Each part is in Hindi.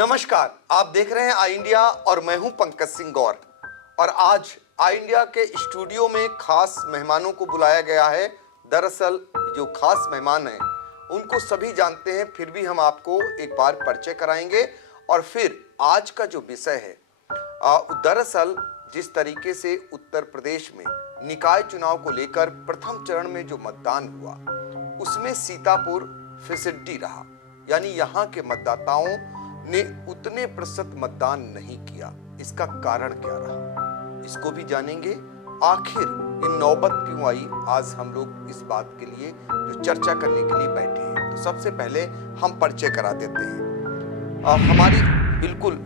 नमस्कार, आप देख रहे हैं आई इंडिया और मैं हूं पंकज सिंह गौर। और आज आई इंडिया के स्टूडियो में खास मेहमानों को बुलाया गया है। दरअसल जो खास मेहमान हैं उनको सभी जानते हैं, फिर भी हम आपको एक बार परिचय कराएंगे। और फिर आज का जो विषय है, दरअसल जिस तरीके से उत्तर प्रदेश में निकाय चुनाव को लेकर प्रथम चरण में जो मतदान हुआ उसमें सीतापुर फिसड्डी रहा, यानी यहाँ के मतदाताओं ने उतने प्रतिशत मतदान नहीं किया। इसका कारण क्या रहा, इसको भी जानेंगे। आखिर ये नौबत क्यों आई, आज हम लोग इस बात के लिए जो चर्चा करने के लिए बैठे हैं। तो सबसे पहले हम परिचय करा देते हैं।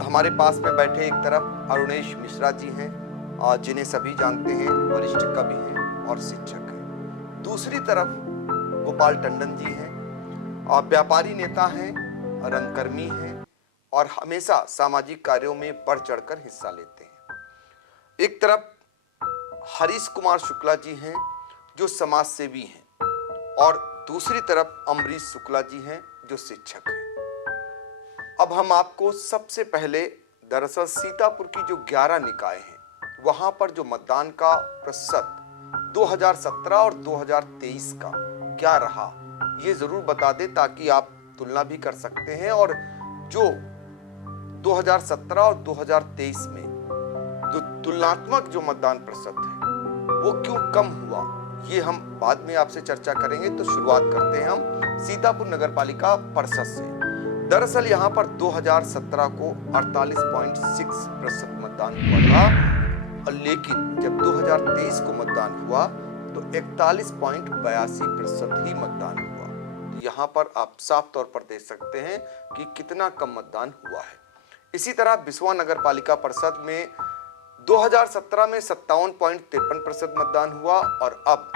हमारे पास में बैठे एक तरफ अरुणेश मिश्रा जी हैं, जिन्हें सभी जानते हैं, वरिष्ठ कवि हैं और शिक्षक हैं। दूसरी तरफ गोपाल टंडन जी हैं, व्यापारी नेता हैं, रंगकर्मी हैं और हमेशा सामाजिक कार्यों में बढ़ चढ़कर हिस्सा लेते हैं। एक तरफ हरीश कुमार शुक्ला जी हैं जो समाज सेवी हैं और दूसरी तरफ अमरीश शुक्ला जी हैं जो शिक्षक हैं। अब हम आपको सबसे पहले दरअसल सीतापुर की जो 11 निकाय हैं वहां पर जो मतदान का प्रतिशत 2017 और 2023 का क्या रहा ये जरूर बता दें, ताकि आप तुलना भी कर सकते हैं। और जो 2017 और 2023 में जो तुलनात्मक जो मतदान प्रतिशत है वो क्यों कम हुआ, ये हम बाद में आपसे चर्चा करेंगे। तो शुरुआत करते हैं हम सीतापुर नगरपालिका परिषद से। दरअसल यहाँ पर 2017 को 48.6% मतदान हुआ था, और लेकिन जब 2023 को मतदान हुआ तो 41.82% ही मतदान हुआ। तो यहाँ पर आप साफ तौर पर देख सकते हैं कि कितना कम मतदान हुआ है। इसी तरह बिसवा नगर पालिका परिषद में 2017 में 57.53% मतदान हुआ, और अब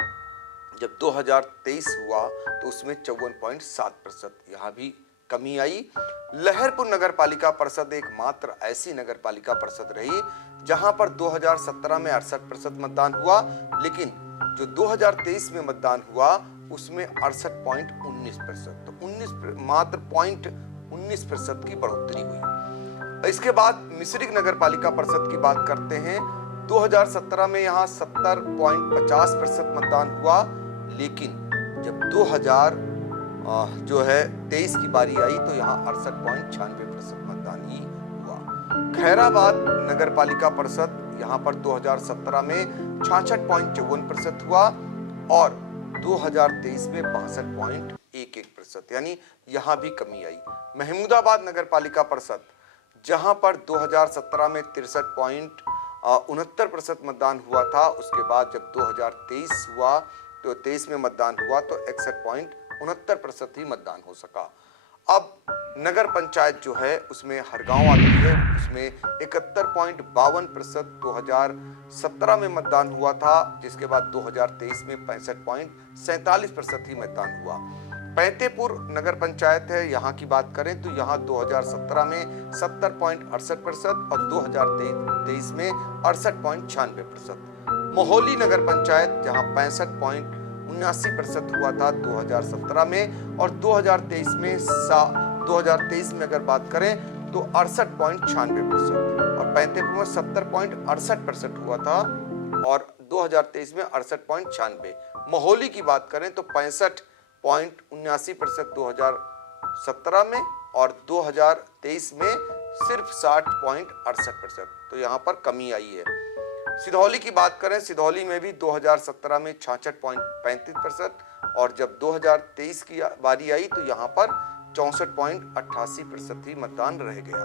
जब 2023 हुआ तो उसमें 54.7%, यहाँ भी कमी आई। लहरपुर नगर पालिका परिषद एकमात्र ऐसी नगर पालिका परिषद रही जहां पर 2017 में 68% मतदान हुआ, लेकिन जो 2023 में मतदान हुआ उसमें 68.19%, तो मात्र 0.19% की बढ़ोतरी हुई। इसके बाद मिश्रिक नगर पालिका परिषद की बात करते हैं। 2017 में यहाँ 70.50% मतदान हुआ, लेकिन जब 2023 की बारी आई तो यहाँ 68.96% मतदान ही हुआ। खैराबाद नगर पालिका परिषद यहाँ पर 2017 में 66.54% हुआ और 2023 में 62.11%, यानी यहाँ भी कमी आई। महमूदाबाद नगर पालिका परिषद जहाँ पर 2017 में 63.69% मतदान हुआ था, उसके बाद जब 2023 हुआ तो 23 में मतदान हुआ तो 61.69% ही मतदान हो सका। अब नगर पंचायत जो है उसमें हर गांव आती है, उसमें 71.52% 2017 में मतदान हुआ था, जिसके बाद 2023 में 65.47% ही मतदान हुआ। पैंतेपुर नगर पंचायत है, यहाँ की बात करें तो यहाँ 2017 में 70.68% और 2023 में 68.96%। मोहली नगर पंचायत जहाँ 65.79% हुआ था 2017 में, और 2023 में अगर बात करें तो 68.96%, और पैंतेपुर में 70.68% हुआ था और 2023 में 68.96%। मोहली की बात करें तो 65.79% 2017 में और 2023 में सिर्फ 60.68%, तो यहाँ पर कमी आई है। सिधौली की बात करें, सिधौली में भी 2017 में 66.35% और जब 2023 की बारी आई तो यहाँ पर 64.88% ही मतदान रह गया।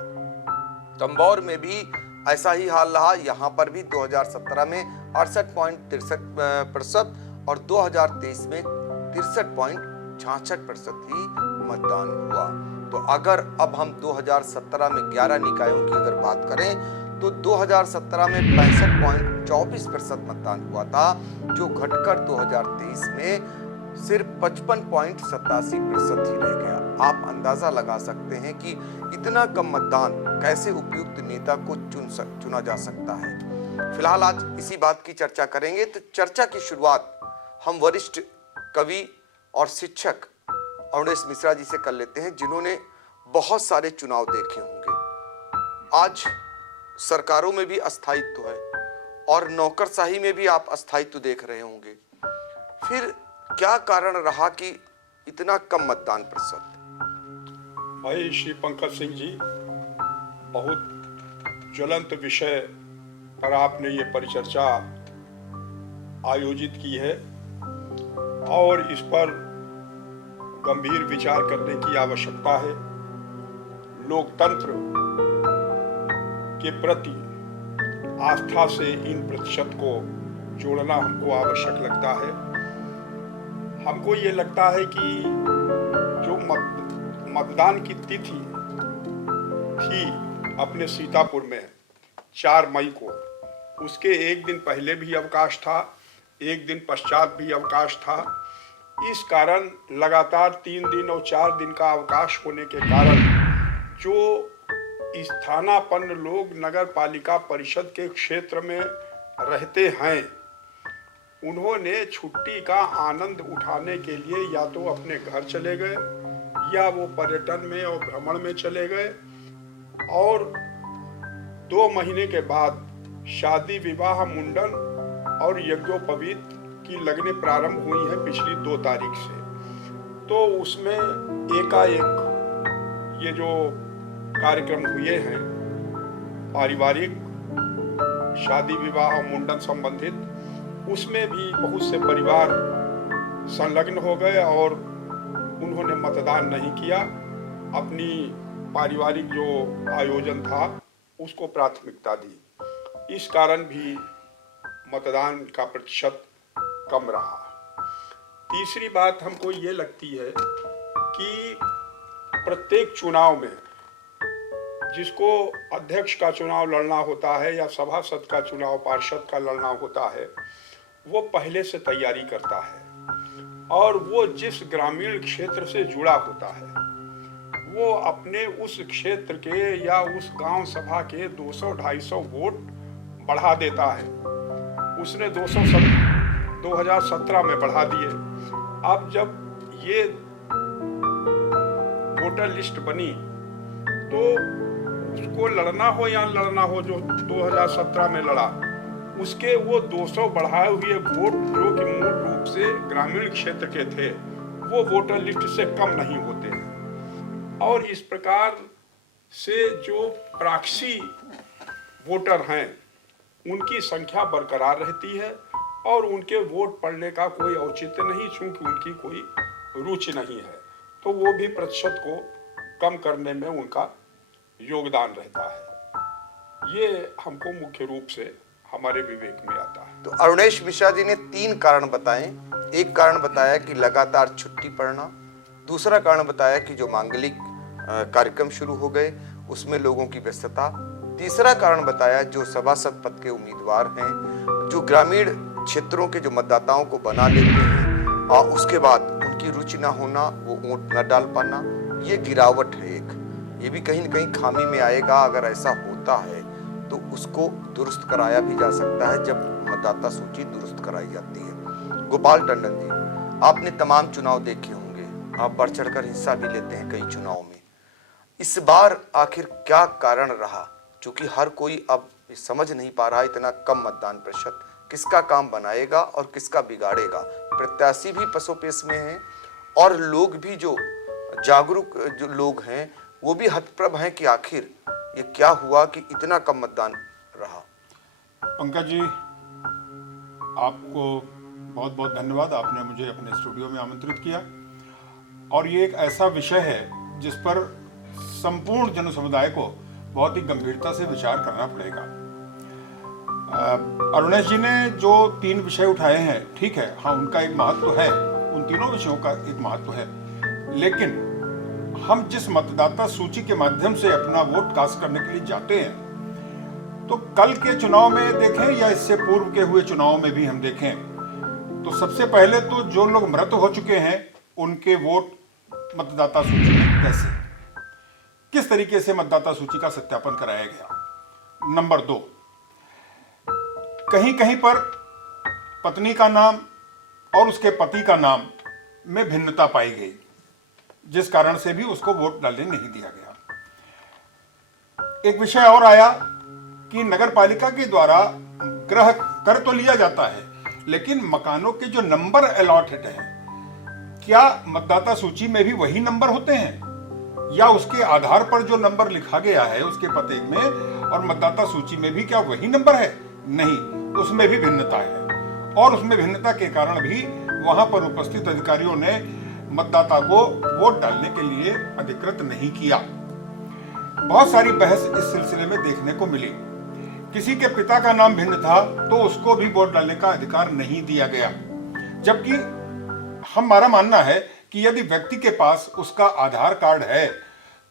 तंबौर में भी ऐसा ही हाल रहा, यहाँ पर भी 2017 में 68.63% और 2023 में 63.66% ही मतदान हुआ। तो अगर अब हम 2017 में 11 निकायों की अगर बात करें तो 2017 में 65.24% मतदान हुआ था, जो घटकर 2023 में सिर्फ 55.87% ही रह गया। आप अंदाजा लगा सकते हैं कि इतना कम मतदान कैसे उपयुक्त नेता को चुना जा सकता है। फिलहाल आज इसी बात की चर्चा करेंगे। तो चर्चा की शुरुआत हम वरिष्ठ कवि और शिक्षक अरुणेश मिश्रा जी से कर लेते हैं, जिन्होंने बहुत सारे चुनाव देखे होंगे। आज सरकारों में भी अस्थायित्व है और नौकरशाही में भी आप अस्थायित्व देख रहे होंगे। फिर क्या कारण रहा कि इतना कम मतदान प्रतिशत? भाई श्री पंकज सिंह जी, बहुत ज्वलंत विषय पर आपने ये परिचर्चा आयोजित की है और इस पर गंभीर विचार करने की आवश्यकता है। लोकतंत्र के प्रति आस्था से इन प्रतिशत को जोड़ना हमको आवश्यक लगता है। हमको ये लगता है कि जो मतदान की तिथि थी अपने सीतापुर में 4 मई को, उसके एक दिन पहले भी अवकाश था, एक दिन पश्चात भी अवकाश था। इस कारण लगातार 3 दिन और 4 दिन का अवकाश होने के कारण जो स्थानापन्न लोग नगर पालिका परिषद के क्षेत्र में रहते हैं, उन्होंने छुट्टी का आनंद उठाने के लिए या तो अपने घर चले गए या वो पर्यटन में और भ्रमण में चले गए। और 2 महीने के बाद शादी विवाह मुंडन और यज्ञोपवीत की लगने प्रारंभ हुई है पिछली 2 तारीख से। तो उसमें एकाएक ये जो कार्यक्रम हुए हैं पारिवारिक शादी विवाह और मुंडन संबंधित, उसमें भी बहुत से परिवार संलग्न हो गए और उन्होंने मतदान नहीं किया। अपनी पारिवारिक जो आयोजन था उसको प्राथमिकता दी। इस कारण भी मतदान का प्रतिशत कम रहा। तीसरी बात हमको ये लगती है कि प्रत्येक चुनाव में जिसको अध्यक्ष का चुनाव लड़ना होता है या सभासद का चुनाव पार्षद का लड़ना होता है, वो पहले से तैयारी करता है और वो जिस ग्रामीण क्षेत्र से जुड़ा होता है वो अपने उस क्षेत्र के या उस गांव सभा के 200-250 वोट बढ़ा देता है। उसने 2017 में बढ़ा दिए। अब जब ये वोटर लिस्ट बनी तो उसको लड़ना हो या लड़ना हो, जो 2017 में लड़ा, उसके वो 200 बढ़ाए हुए वोट जो कि मूल रूप से ग्रामीण क्षेत्र के थे, वो वोटर लिस्ट से कम नहीं होते हैं। और इस प्रकार से जो प्रॉक्सी वोटर हैं उनकी संख्या बरकरार रहती है और उनके वोट पड़ने का कोई औचित्य नहीं, चूंकि उनकी कोई रुचि नहीं है, तो वो भी प्रतिशत को कम करने में उनका योगदान रहता है। ये हमको मुख्य रूप से हमारे विवेक में आता है। तो अरुणेश मिश्रा जी ने 3 कारण बताए। एक कारण बताया कि लगातार छुट्टी पड़ना, दूसरा कारण बताया कि जो मांगलिक कार्यक्रम शुरू हो गए उसमें लोगों की व्यस्तता, तीसरा कारण बताया जो सभासद पद के उम्मीदवार हैं, जो ग्रामीण क्षेत्रों के जो मतदाताओं को बना लेते हैं और उसके बाद उनकी रुचि ना होना, वो वोट न डाल पाना, ये गिरावट है। एक ये भी कहीं न कहीं खामी में आएगा। अगर ऐसा होता है तो उसको दुरुस्त कराया भी जा सकता है जब मतदाता सूची दुरुस्त कराई जाती है। गोपाल टंडन जी, आपने तमाम चुनाव देखे होंगे, आप बढ़ चढ़कर हिस्सा भी लेते हैं कई चुनाव में। इस बार आखिर क्या कारण रहा? क्योंकि हर कोई अब समझ नहीं पा रहा इतना कम मतदान प्रतिशत किसका काम बनाएगा और किसका बिगाड़ेगा। प्रत्याशी भी पसोपेश में हैं और लोग भी जो जागरूक जो लोग हैं वो भी हतप्रभ हैं कि आखिर ये क्या हुआ कि इतना कम मतदान रहा। पंकज जी, आपको बहुत बहुत धन्यवाद। आपने मुझे अपने स्टूडियो में आमंत्रित किया और ये एक ऐसा विषय है जिस पर संपूर्ण जन समुदाय को बहुत ही गंभीरता से विचार करना पड़ेगा। अरुणेश जी ने जो 3 विषय उठाए हैं, ठीक है, हाँ, उनका एक महत्व है, उन तीनों विषयों का एक महत्व है, लेकिन हम जिस मतदाता सूची के माध्यम से अपना वोट कास्ट करने के लिए जाते हैं, तो कल के चुनाव में देखें या इससे पूर्व के हुए चुनाव में भी हम देखें, तो सबसे पहले तो जो लोग मृत हो चुके हैं उनके वोट मतदाता सूची में कैसे, किस तरीके से मतदाता सूची का सत्यापन कराया गया। नंबर 2, कहीं कहीं पर पत्नी का नाम और उसके पति का नाम में भिन्नता पाई गई, जिस कारण से भी उसको वोट डालने नहीं दिया गया। एक विषय और आया कि नगर पालिका के द्वारा गृह कर तो लिया जाता है, लेकिन मकानों के जो नंबर अलॉटेड है, क्या मतदाता सूची में भी वही नंबर होते हैं या उसके आधार पर जो नंबर लिखा गया है उसके पते में और मतदाता सूची में भी क्या वही नंबर है? नहीं, उसमें भी भिन्नता है और उसमें भिन्नता के कारण भी वहां पर उपस्थित अधिकारियों ने मतदाता को वोट डालने के लिए अधिकृत नहीं किया। बहुत सारी बहस इस सिलसिले में देखने को मिली। किसी के पिता का नाम भिन्न था तो उसको भी वोट डालने का अधिकार नहीं दिया गया, जबकि हमारा मानना है कि यदि व्यक्ति के पास उसका आधार कार्ड है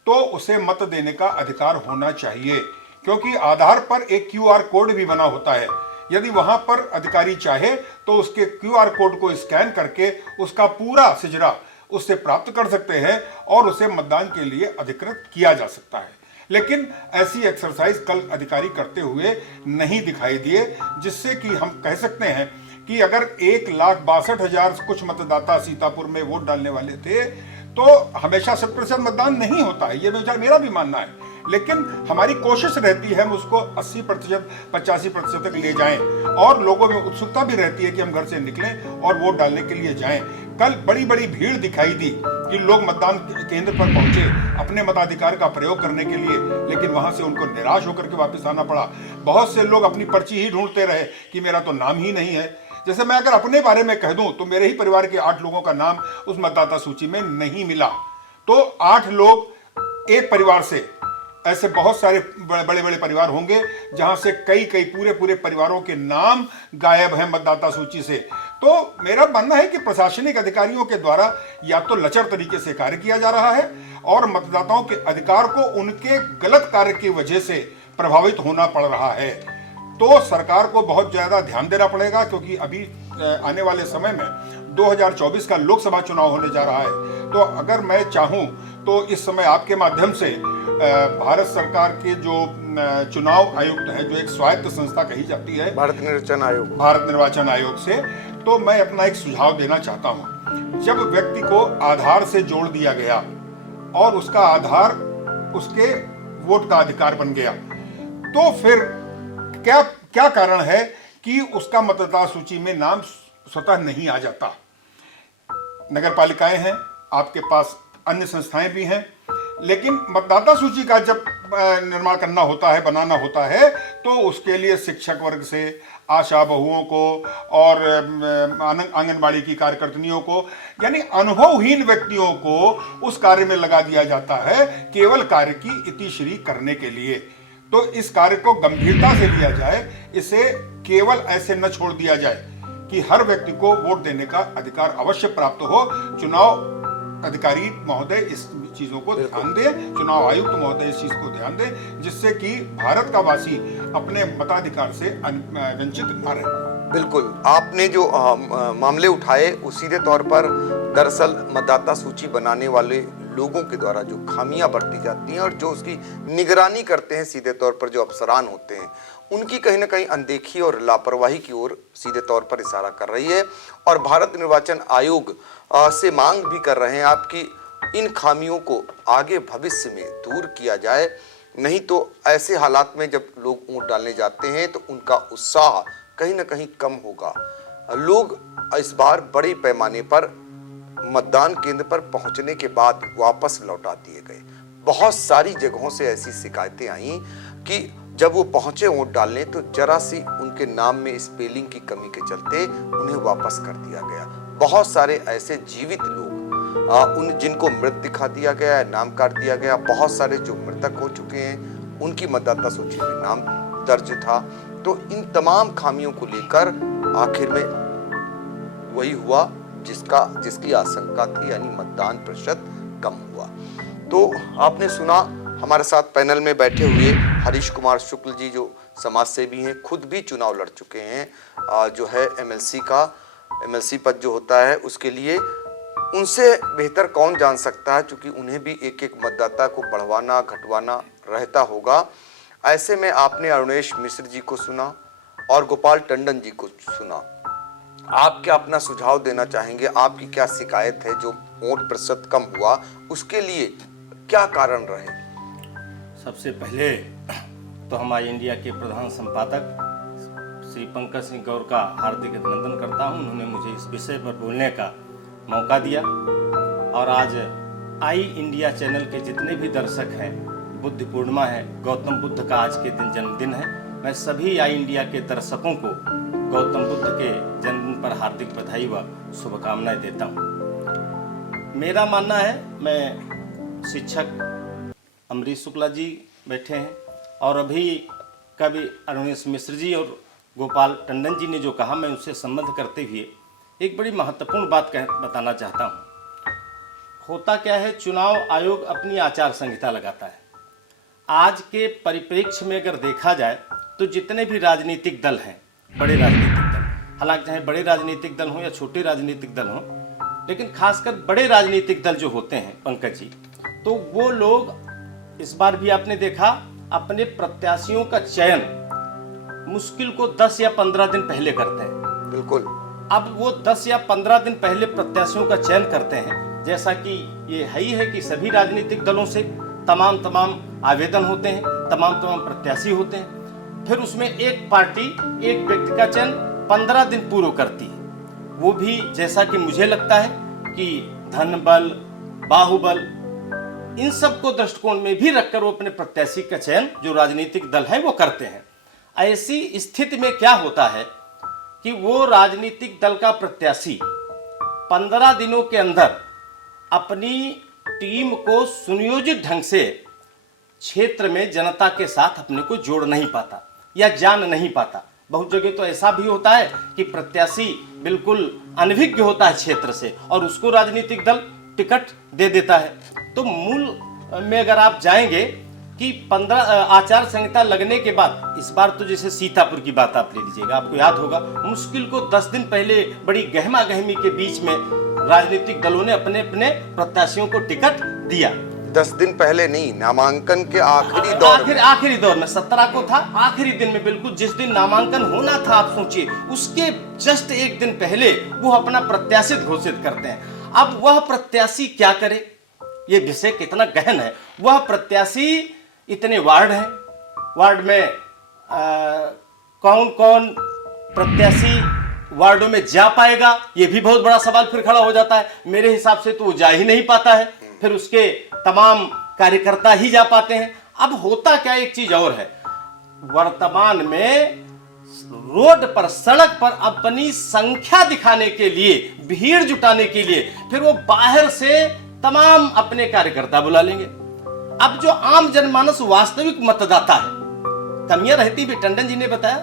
तो उसे मत देने का अधिकार होना चाहिए, क्योंकि आधार पर एक क्यूआर कोड भी बना होता है। यदि वहां पर अधिकारी चाहे तो उसके क्यूआर कोड को स्कैन करके उसका पूरा सिजरा उससे प्राप्त कर सकते हैं और उसे मतदान के लिए अधिकृत किया जा सकता है। लेकिन ऐसी एक्सरसाइज कल अधिकारी करते हुए नहीं दिखाई दिए, जिससे कि हम कह सकते हैं कि अगर 1,62,000 कुछ मतदाता सीतापुर में वोट डालने वाले थे तो हमेशा 100% मतदान नहीं होता है, ये मेरा भी मानना है। लेकिन हमारी कोशिश रहती है हम उसको 80%, 85% तक ले जाएं और लोगों में उत्सुकता भी रहती है कि हम घर से निकलें और वोट डालने के लिए जाएं। कल बड़ी बड़ी भीड़ दिखाई दी कि लोग मतदान केंद्र पर पहुंचे अपने मताधिकार का प्रयोग करने के लिए, लेकिन वहां से उनको निराश होकर के वापस आना पड़ा। बहुत से लोग अपनी पर्ची ही ढूंढते रहे कि मेरा तो नाम ही नहीं है। जैसे मैं अगर अपने बारे में कह दूं तो मेरे ही परिवार के 8 लोगों का नाम उस मतदाता सूची में नहीं मिला। तो 8 लोग एक परिवार से, ऐसे बहुत सारे बड़े बड़े परिवार होंगे जहां से कई पूरे परिवारों के नाम गायब हैं मतदाता सूची से। तो मेरा मानना है कि प्रशासनिक अधिकारियों के द्वारा या तो लचर तरीके से कार्य किया जा रहा है और मतदाताओं के अधिकार को उनके गलत कार्य की वजह से प्रभावित होना पड़ रहा है। तो सरकार को बहुत ज्यादा ध्यान देना पड़ेगा, क्योंकि अभी आने वाले समय में 2024 का लोकसभा चुनाव होने जा रहा है। तो अगर मैं चाहूं तो इस समय आपके माध्यम से भारत सरकार के जो चुनाव आयुक्त है, जो एक स्वायत्त संस्था कही जाती है, भारत निर्वाचन आयोग से, तो मैं अपना एक सुझाव देना चाहता हूं। जब व्यक्ति को आधार से जोड़ दिया गया और उसका आधार उसके वोट का अधिकार बन गया, तो फिर क्या कारण है कि उसका मतदाता सूची में नाम स्वतः नहीं आ जाता? नगर पालिकाएं हैं, आपके पास अन्य संस्थाएं भी हैं, लेकिन मतदाता सूची का जब निर्माण करना होता है, बनाना होता है, तो उसके लिए शिक्षक वर्ग से आशा बहुओं को और आंगनबाड़ी की कार्यकर्तियों को, यानी अनुभवहीन व्यक्तियों को उस कार्य में लगा दिया जाता है केवल कार्य की इतिश्री करने के लिए। तो इस कार्य को गंभीरता से लिया जाए, इसे केवल ऐसे न छोड़ दिया जाए कि हर व्यक्ति को वोट देने का अधिकार अवश्य प्राप्त हो। चुनाव अधिकारी महोदय इस चीजों को ध्यान दें, चुनाव आयुक्त महोदय इस चीज को ध्यान दें, जिससे कि भारत का वासी अपने मताधिकार से वंचित न रहे। बिल्कुल, आपने जो मामले उठाए वो सीधे तौर पर दरअसल मतदाता सूची बनाने वाले लोगों के द्वारा जो खामियां बरती जाती हैं और जो उसकी निगरानी करते हैं सीधे तौर पर जो अफसरान होते हैं, उनकी कहीं ना कहीं अनदेखी और लापरवाही की ओर सीधे तौर पर इशारा कर रही है। और भारत निर्वाचन आयोग से मांग भी कर रहे हैं आपकी इन खामियों को आगे भविष्य में दूर किया जाए, नहीं तो ऐसे हालात में जब लोग वोट डालने जाते हैं तो उनका उत्साह कहीं ना कहीं कम होगा। लोग इस बार बड़े पैमाने पर मतदान केंद्र पर पहुंचने के बाद वापस लौटा दिए गए। बहुत सारी जगहों से ऐसी शिकायतें आई कि जब वो पहुंचे वोट डालने तो जरा सी उनके नाम में स्पेलिंग की कमी के चलते उन्हें वापस कर दिया गया। बहुत सारे ऐसे जीवित लोग उन जिनको मृत दिखा दिया गया है, नाम काट दिया गया। बहुत सारे जो मृतक हो चुके हैं उनकी मतदाता सूची में नाम दर्ज था। तो इन तमाम खामियों को लेकर आखिर में वही हुआ जिसकी आशंका थी, यानी मतदान प्रतिशत कम हुआ। तो आपने सुना, हमारे साथ पैनल में बैठे हुए हरीश कुमार शुक्ल जी जो समाज सेवी हैं, खुद भी चुनाव लड़ चुके हैं, जो है एमएलसी पद जो होता है उसके लिए। उनसे बेहतर कौन जान सकता है, क्योंकि उन्हें भी एक एक मतदाता को बढ़वाना घटवाना रहता होगा। ऐसे में आपने अरुणेश मिश्र जी को सुना और गोपाल टंडन जी को सुना। आप क्या अपना सुझाव देना चाहेंगे? आपकी क्या शिकायत है जो वोट प्रतिशत कम हुआ, उसके लिए क्या कारण रहे? सबसे पहले तो हम आई इंडिया के प्रधान संपादक श्री पंकज सिंह गौर का हार्दिक अभिनंदन करता हूं। उन्होंने मुझे इस विषय पर बोलने का मौका दिया और आज आई इंडिया चैनल के जितने भी दर्शक हैं, बुद्ध पूर्णिमा है, गौतम बुद्ध का आज के दिन जन्मदिन है। मैं सभी आई इंडिया के दर्शकों को गौतम बुद्ध के जन्मदिन पर हार्दिक बधाई व शुभकामनाएं देता हूं। मेरा मानना है, मैं शिक्षक अमरीश शुक्ला जी बैठे हैं और अभी कवि अरुणेश मिश्र जी और गोपाल टंडन जी ने जो कहा, मैं उससे संबंध करते हुए एक बड़ी महत्वपूर्ण बात बताना चाहता हूँ। होता क्या है, चुनाव आयोग अपनी आचार संहिता लगाता है। आज के परिप्रेक्ष्य में अगर देखा जाए तो जितने भी राजनीतिक दल हैं, बड़े राजनीतिक दल, हालांकि चाहे बड़े राजनीतिक दल हों या छोटे राजनीतिक दल हों, लेकिन खासकर बड़े राजनीतिक दल जो होते हैं पंकज जी, तो वो लोग इस बार भी आपने देखा अपने प्रत्याशियों का चयन मुश्किल को 10 या 15 दिन पहले करते हैं। बिल्कुल। अब वो 10 या 15 दिन पहले प्रत्याशियों का चयन करते हैं, जैसा कि ये है ही है कि सभी राजनीतिक दलों से तमाम आवेदन होते हैं, तमाम प्रत्याशी होते हैं। फिर उसमें एक पार्टी एक व्यक्ति का चयन 15 दिन पूर्व करती है। वो भी जैसा कि मुझे लगता है कि धन बल, बाहुबल, इन सब को दृष्टिकोण में भी रखकर वो अपने प्रत्याशी का चयन जो राजनीतिक दल है वो करते हैं। ऐसी स्थिति में क्या होता है कि वो राजनीतिक दल का प्रत्याशी 15 दिनों के अंदर अपनी टीम को सुनियोजित ढंग से क्षेत्र में जनता के साथ अपने को जोड़ नहीं पाता या जान नहीं पाता। बहुत जगह तो ऐसा भी होता है कि प्रत्याशी बिल्कुल अनभिज्ञ होता है क्षेत्र से और उसको राजनीतिक दल टिकट दे देता है। तो मूल में अगर आप जाएंगे कि 15 आचार संहिता लगने के बाद, इस बार तो जैसे सीतापुर की बात आप ले लीजिएगा, आपको याद होगा मुश्किल को 10 दिन पहले बड़ी गहमा गहमी के बीच में राजनीतिक दलों ने अपने अपने प्रत्याशियों को टिकट दिया। 10 दिन पहले नहीं, नामांकन के आखिरी दौर में 17 को था, आखिरी दिन में, बिल्कुल जिस दिन नामांकन होना था, आप सोचिए उसके जस्ट एक दिन पहले वो अपना प्रत्याशी घोषित करते हैं। अब वह प्रत्याशी क्या करे, ये विषय कितना गहन है। वह प्रत्याशी, इतने वार्ड हैं, वार्ड में कौन कौन प्रत्याशी वार्डों में जा पाएगा, ये भी बहुत बड़ा सवाल फिर खड़ा हो जाता है। मेरे हिसाब से तो वो जा ही नहीं पाता है, फिर उसके तमाम कार्यकर्ता ही जा पाते हैं। अब होता क्या, एक चीज और है, वर्तमान में रोड पर, सड़क पर अपनी संख्या दिखाने के लिए, भीड़ जुटाने के लिए फिर वो बाहर से तमाम अपने कार्यकर्ता बुला लेंगे। अब जो आम जनमानस वास्तविक मतदाता है, कमियां रहती भी, टंडन जी ने बताया,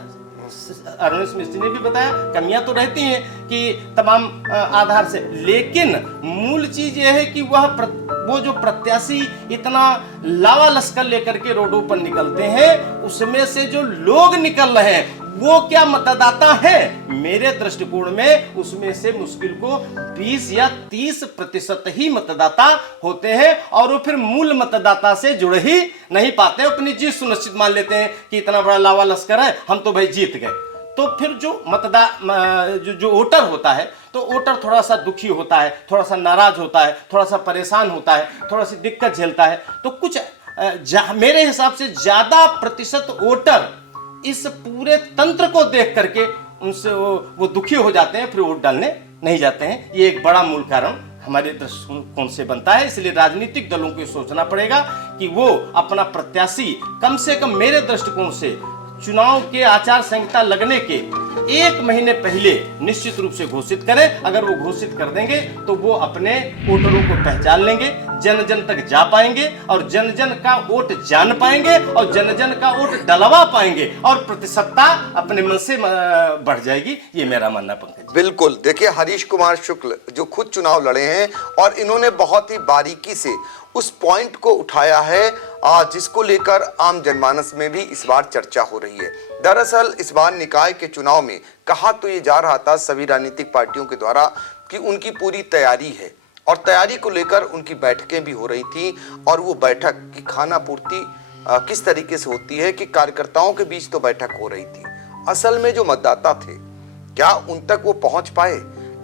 अरुणेश मिश्र ने भी बताया, कमियां तो रहती हैं कि तमाम आधार से, लेकिन मूल चीज यह है कि वो जो प्रत्याशी इतना लावा लश्कर लेकर के रोडों पर निकलते हैं, उसमें से जो लोग निकल रहे हैं वो क्या मतदाता है? मेरे दृष्टिकोण में उसमें से मुश्किल को 20 या 30% ही मतदाता होते हैं और वो फिर मूल मतदाता से जुड़ ही नहीं पाते, अपनी जीत सुनिश्चित मान लेते हैं कि इतना बड़ा लावा लश्कर है, हम तो भाई जीत गए। तो फिर जो वोटर होता है, तो वोटर थोड़ा सा दुखी होता है, थोड़ा सा नाराज होता है, थोड़ा सा परेशान होता है, थोड़ा सी दिक्कत झेलता है। तो कुछ मेरे हिसाब से ज्यादा प्रतिशत वोटर इस पूरे तंत्र को देख करके उनसे वो दुखी हो जाते हैं, फिर वोट डालने नहीं जाते हैं। ये एक बड़ा मूल कारण हमारे दृष्टिकोण से बनता है। इसलिए राजनीतिक दलों को सोचना पड़ेगा कि वो अपना प्रत्याशी कम से कम, मेरे दृष्टिकोण से, चुनाव के आचार संहिता लगने के 1 महीने पहले निश्चित रूप से घोषित करें। अगर वो घोषित कर देंगे तो वो अपने वोटरों को पहचान लेंगे, जन जन तक जा पाएंगे और जन जन का वोट जान पाएंगे और जन जन का वोट डलवा पाएंगे और प्रतिशतता अपने मन से बढ़ जाएगी। ये मेरा मानना पंकज। बिल्कुल। देखिए, हरीश कुमार शुक्ल जो खुद चुनाव लड़े हैं और इन्होंने बहुत ही बारीकी से उस पॉइंट को उठाया है जिसको लेकर आम जनमानस में भी इस बार चर्चा हो रही है। दरअसल इस बार निकाय के चुनाव में कहा तो ये जा रहा था सभी राजनीतिक पार्टियों के द्वारा कि उनकी पूरी तैयारी है और तैयारी को लेकर उनकी बैठकें भी हो रही थी और वो बैठक की खाना पूर्ति किस तरीके से होती है कि कार्यकर्ताओं के बीच तो बैठक हो रही थी, असल में जो मतदाता थे क्या उन तक वो पहुंच पाए,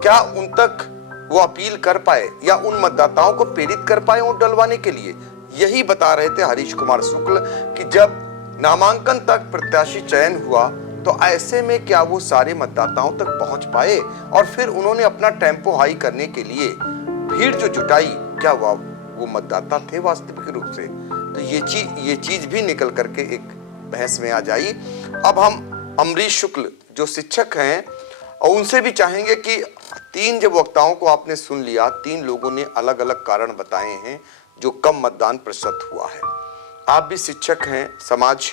क्या उन तक वो अपील कर पाए या उन मतदाताओं को प्रेरित कर पाए वोट डलवाने के लिए, यही बता रहे थे हरीश कुमार शुक्ल कि जब नामांकन तक प्रत्याशी चयन हुआ तो ऐसे में क्या वो सारे मतदाताओं तक पहुंच पाए, और फिर उन्होंने अपना टेम्पो हाई करने के लिए भीड़ जो जुटाई, क्या वो मतदाता थे वास्तविक रूप से? तो ये चीज भी निकल करके एक बहस में आ जाई। अब हम अमरीश शुक्ल जो शिक्षक हैं और उनसे भी चाहेंगे कि 3 जब वक्ताओं को आपने सुन लिया, 3 लोगों ने अलग अलग कारण बताए हैं जो कम मतदान प्रतिशत हुआ है। आप भी शिक्षक हैं, समाज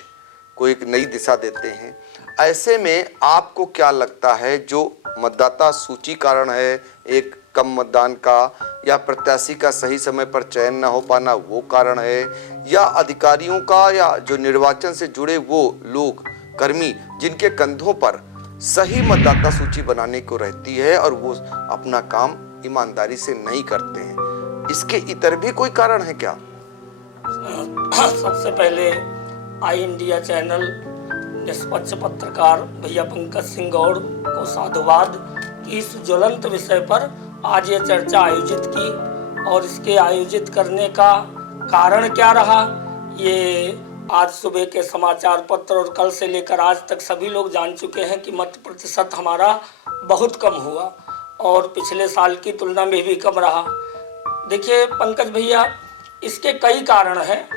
को एक नई दिशा देते हैं, ऐसे में आपको क्या लगता है जो मतदाता सूची कारण है एक कम मतदान का, या प्रत्याशी का सही समय पर चयन न हो पाना वो कारण है, या अधिकारियों का या जो निर्वाचन से जुड़े वो लोग कर्मी जिनके कंधों पर सही मतदाता सूची बनाने को रहती है और वो अपना काम ईमानदारी से नहीं करते हैं, इसके इतर भी कोई कारण है क्या? सबसे पहले आई इंडिया चैनल निष्पक्ष पत्रकार भैया पंकज सिंह गौड़ को साधुवाद कि इस ज्वलंत विषय पर आज ये चर्चा आयोजित की, और इसके आयोजित करने का कारण क्या रहा ये आज सुबह के समाचार पत्र और कल से लेकर आज तक सभी लोग जान चुके हैं कि मत प्रतिशत हमारा बहुत कम हुआ और पिछले साल की तुलना में भी कम रहा। देखिए पंकज भैया, इसके कई कारण हैं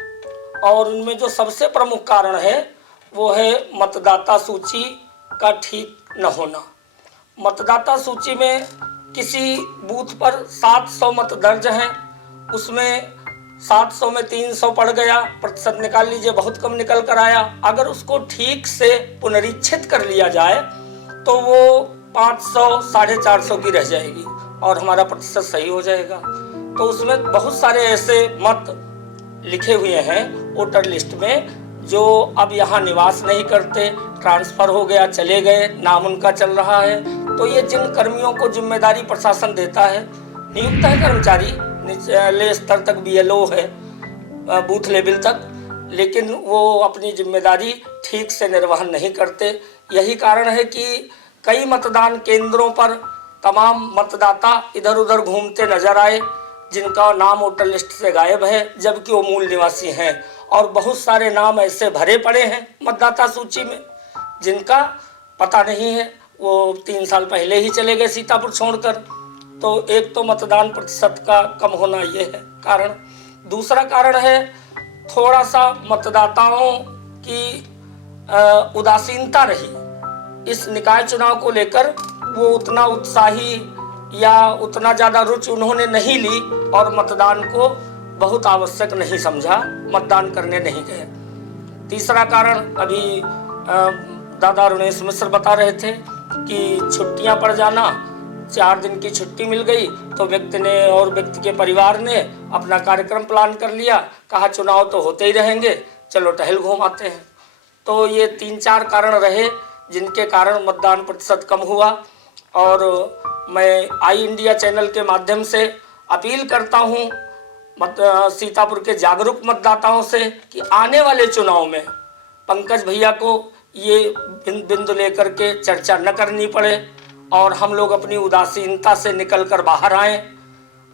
और उनमें जो सबसे प्रमुख कारण है वो है मतदाता सूची का ठीक न होना। मतदाता सूची में किसी बूथ पर 700 मत दर्ज हैं, उसमें 700 में 300 पड़ गया, प्रतिशत निकाल लीजिए, बहुत कम निकल कर आया। अगर उसको ठीक से पुनरीक्षित कर लिया जाए तो वो 500 450 की रह जाएगी और हमारा प्रतिशत सही हो जाएगा। तो उसमें बहुत सारे ऐसे मत लिखे हुए हैं वोटर लिस्ट में जो अब यहाँ निवास नहीं करते, ट्रांसफ़र हो गया, चले गए, नाम उनका चल रहा है। तो ये जिन कर्मियों को जिम्मेदारी प्रशासन देता है, नियुक्त है कर्मचारी निचले स्तर तक, BLO है बूथ लेवल तक, लेकिन वो अपनी जिम्मेदारी ठीक से निर्वहन नहीं करते। यही कारण है कि कई मतदान केंद्रों पर तमाम मतदाता इधर उधर घूमते नजर आए जिनका नाम वोटर लिस्ट से गायब है, जबकि वो मूल निवासी हैं। और बहुत सारे नाम ऐसे भरे पड़े हैं मतदाता सूची में जिनका पता नहीं है, वो 3 साल पहले ही चले गए सीतापुर छोड़कर। तो एक तो मतदान प्रतिशत का कम होना ये है कारण। दूसरा कारण है थोड़ा सा मतदाताओं की उदासीनता रही इस निकाय चुनाव को लेकर। वो उतना उत्साही या उतना ज़्यादा रुचि उन्होंने नहीं ली और मतदान को बहुत आवश्यक नहीं समझा, मतदान करने नहीं गए। तीसरा कारण अभी दादा अरुणेश मिश्र बता रहे थे कि छुट्टियां पड़ जाना, 4 दिन की छुट्टी मिल गई तो व्यक्ति ने और व्यक्ति के परिवार ने अपना कार्यक्रम प्लान कर लिया, कहा चुनाव तो होते ही रहेंगे, चलो टहल घूम आते हैं। तो ये 3-4 कारण रहे जिनके कारण मतदान प्रतिशत कम हुआ। और मैं आई इंडिया चैनल के माध्यम से अपील करता हूँ सीतापुर के जागरूक मतदाताओं से कि आने वाले चुनाव में पंकज भैया को ये बिंदु लेकर के चर्चा न करनी पड़े और हम लोग अपनी उदासीनता से निकलकर बाहर आएं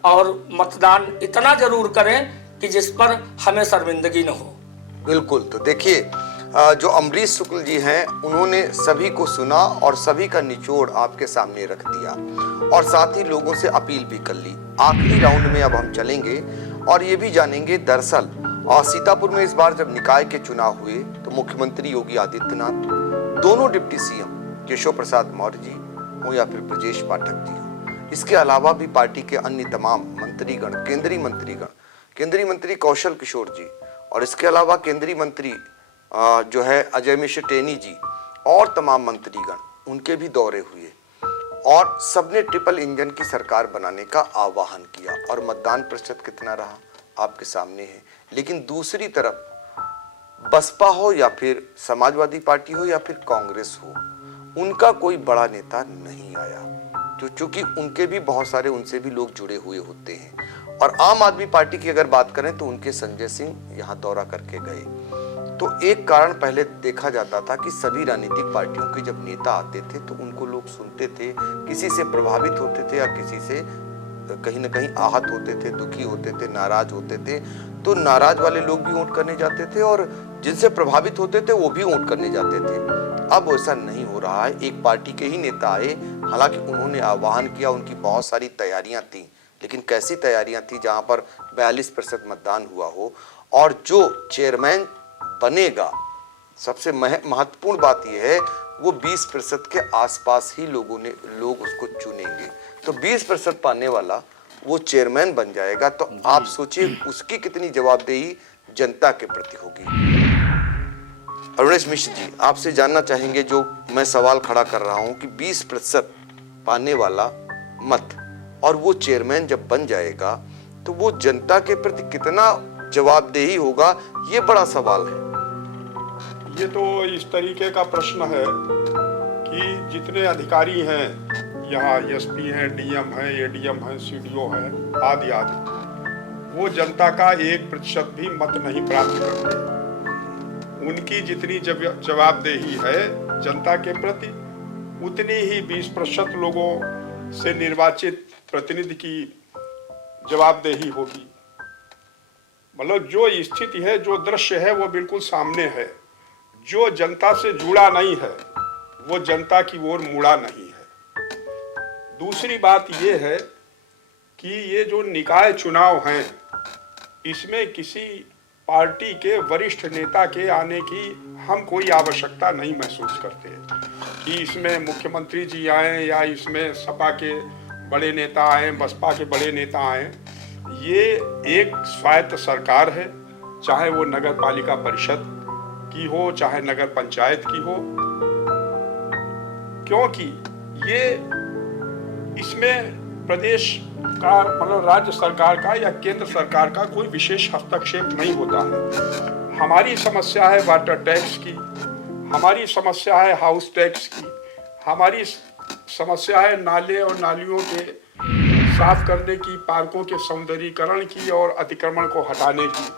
और मतदान इतना जरूर करें कि जिस पर हमें शर्मिंदगी न हो। बिल्कुल। तो देखिए जो अमरीश शुक्ल जी हैं उन्होंने सभी को सुना और सभी का निचोड़ आपके सामने रख दिया और साथ ही लोगों से अपील भी कर ली। आखिरी राउंड में अब हम चलेंगे और ये भी जानेंगे दरअसल और सीतापुर में इस बार जब निकाय के चुनाव हुए तो मुख्यमंत्री योगी आदित्यनाथ, दोनों डिप्टी CM केशव प्रसाद मौर्य जी हो या फिर ब्रजेश पाठक जी हो, इसके अलावा भी पार्टी के अन्य तमाम मंत्रीगण, केंद्रीय मंत्री कौशल किशोर जी और इसके अलावा केंद्रीय मंत्री जो है अजय मिश्र टेनी जी और तमाम मंत्रीगण, उनके भी दौरे हुए और सबने ट्रिपल इंजन की सरकार बनाने का आह्वान किया और मतदान प्रतिशत कितना रहा आपके सामने है। लेकिन दूसरी तरफ बसपा हो या फिर समाजवादी पार्टी हो या फिर कांग्रेस हो, उनका कोई बड़ा नेता नहीं आया, क्योंकि उनके भी बहुत सारे उनसे भी लोग जुड़े हुए होते हैं। और आम आदमी पार्टी की अगर बात करें तो उनके संजय सिंह यहाँ दौरा करके गए। तो एक कारण पहले देखा जाता था कि सभी राजनीतिक पार्टियों के जब नेता आते थे तो उनको लोग सुनते थे, किसी से प्रभावित होते थे या किसी से कहीं ना कहीं आहत होते थे, दुखी होते थे, नाराज होते थे, तो नाराज वाले लोग भी वोट करने जाते थे और जिनसे प्रभावित होते थे वो भी वोट करने जाते थे। अब ऐसा नहीं हो रहा है। एक पार्टी के ही नेता आए, हालांकि उन्होंने आह्वान किया, उनकी बहुत सारी तैयारियां थी, लेकिन कैसी तैयारियां थी जहां पर 42% मतदान हुआ हो और जो चेयरमैन बनेगा, सबसे महत्वपूर्ण बात यह है वो 20% के आसपास ही लोग उसको चुनेंगे। तो 20% पाने वाला वो चेयरमैन बन जाएगा, तो आप सोचिए उसकी कितनी जवाबदेही जनता के प्रति होगी। अरुणेश मिश्र जी, आपसे जानना चाहेंगे, जो मैं सवाल खड़ा कर रहा हूं कि 20% पाने वाला मत और वो चेयरमैन जब बन जाएगा तो वो जनता के प्रति कितना जवाबदेही होगा, ये बड़ा सवाल है। ये तो इस तरीके का प्रश्न है कि जितने अधिकारी हैं यहाँ, एसपी हैं, डीएम हैं, एडीएम हैं, सीडीओ हैं, आदि आदि, वो जनता का 1% भी मत नहीं प्राप्त करते। उनकी जितनी जवाबदेही है जनता के प्रति, उतनी ही 20% लोगों से निर्वाचित प्रतिनिधि की जवाबदेही होगी। मतलब जो स्थिति है, जो दृश्य है, वो बिल्कुल सामने है। जो जनता से जुड़ा नहीं है वो जनता की ओर मुड़ा नहीं है। दूसरी बात ये है कि ये जो निकाय चुनाव हैं, इसमें किसी पार्टी के वरिष्ठ नेता के आने की हम कोई आवश्यकता नहीं महसूस करते कि इसमें मुख्यमंत्री जी आए या इसमें सपा के बड़े नेता आए, बसपा के बड़े नेता आए। ये एक स्वायत्त सरकार है, चाहे वो नगर पालिका परिषद की हो, चाहे नगर पंचायत की हो, क्योंकि ये इसमें प्रदेश का मतलब राज्य सरकार का या केंद्र सरकार का कोई विशेष हस्तक्षेप नहीं होता है। हमारी समस्या है वाटर टैक्स की, हमारी समस्या है हाउस टैक्स की, हमारी समस्या है नाले और नालियों के साफ करने की, पार्कों के सौंदर्यीकरण की और अतिक्रमण को हटाने की।